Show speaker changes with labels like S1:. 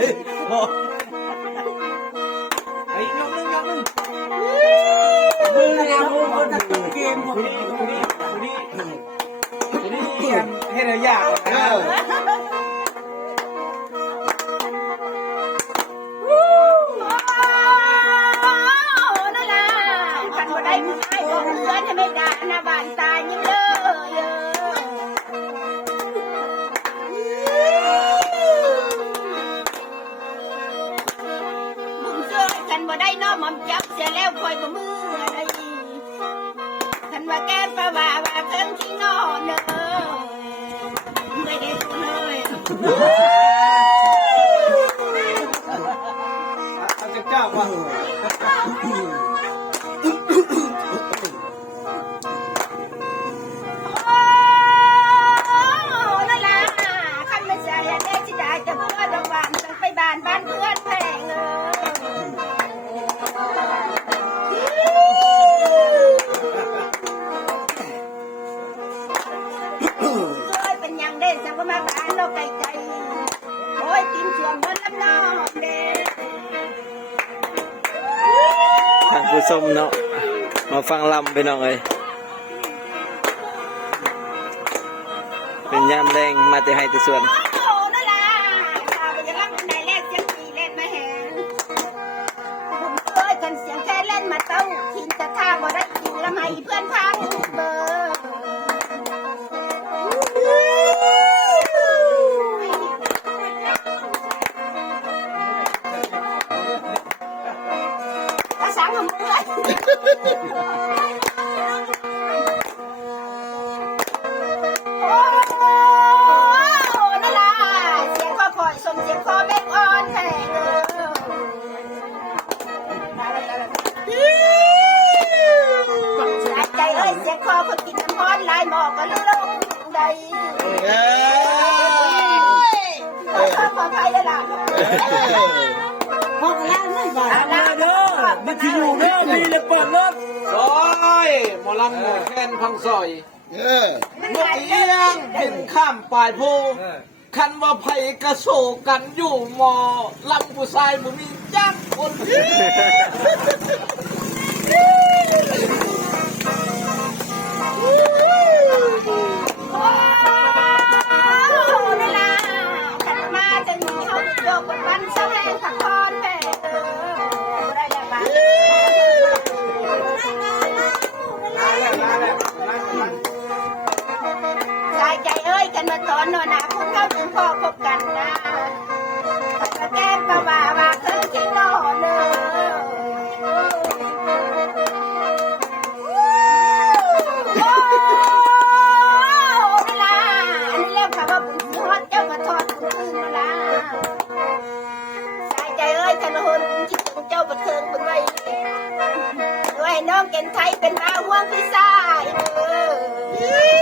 S1: ไอ้ยกนึงยกนึงมือเนี่ยมือมือทักเกมคนนี้ค น
S2: บ่ได้น้อมอมจับเสียแล้วคอยบ่มืออะไรคันว่าแก้ประว่าว่าเพิ่งที่นอนเด้อไม่ได้เลย
S1: เอาจากเจ้าว่าา
S2: บ้านเราไกลใจโอ้ยกินช่วงบนลำนองเด้
S3: ท่านผู้ชมเนาะมาฟังลำไปน้องเอ้ยเป็นยามแรงมาแต่ให้แต่ส่วน
S2: โอ้ละล่ะข้าไปจะรับบันไดแรกเสียงปีเของมึงเลยโอ้นั่นล่ะเสียงคอคอยสมเสียงคอแม่งอ่อนแลยสายใจเอ้ยเสียงคอคนกินน้ำร้อนลยหมอกก็ลงใดขอโทษขออภัยเลยล่ะ
S1: ห้องแล้วไม่บ่ายมาเด้อ มาที่อยู่เด้อมีเลยเปิดรถซอยหมอลำหมอแคนพังซอย
S4: เออ
S1: นกเอี้ยงเห็นข้ามปลายโพคันว่าไผกระโศกกันอยู่หมอลำผู้ชายบ่มีจักคน
S2: โอ้นั่นล่ะขันมาจะหนีเขาโยกบนวันเสาแรงพักผ่อนแม่ กันมาตอนนอนหนาพวกเขาถึงพอพบกันนะกระแก้มประว่าว่าเคยที่นอนเนอเวลาอันนี้เรียกค่ะว่าบุญทอดเจ้ากระทอดบุญคืนเวลาสายใจเอ้ยกันละหนคิดถึงเจ้าบัดเทิงเป็นไรด้วยน้องเก่นไทยเป็นมาห่วงพี่สายเออ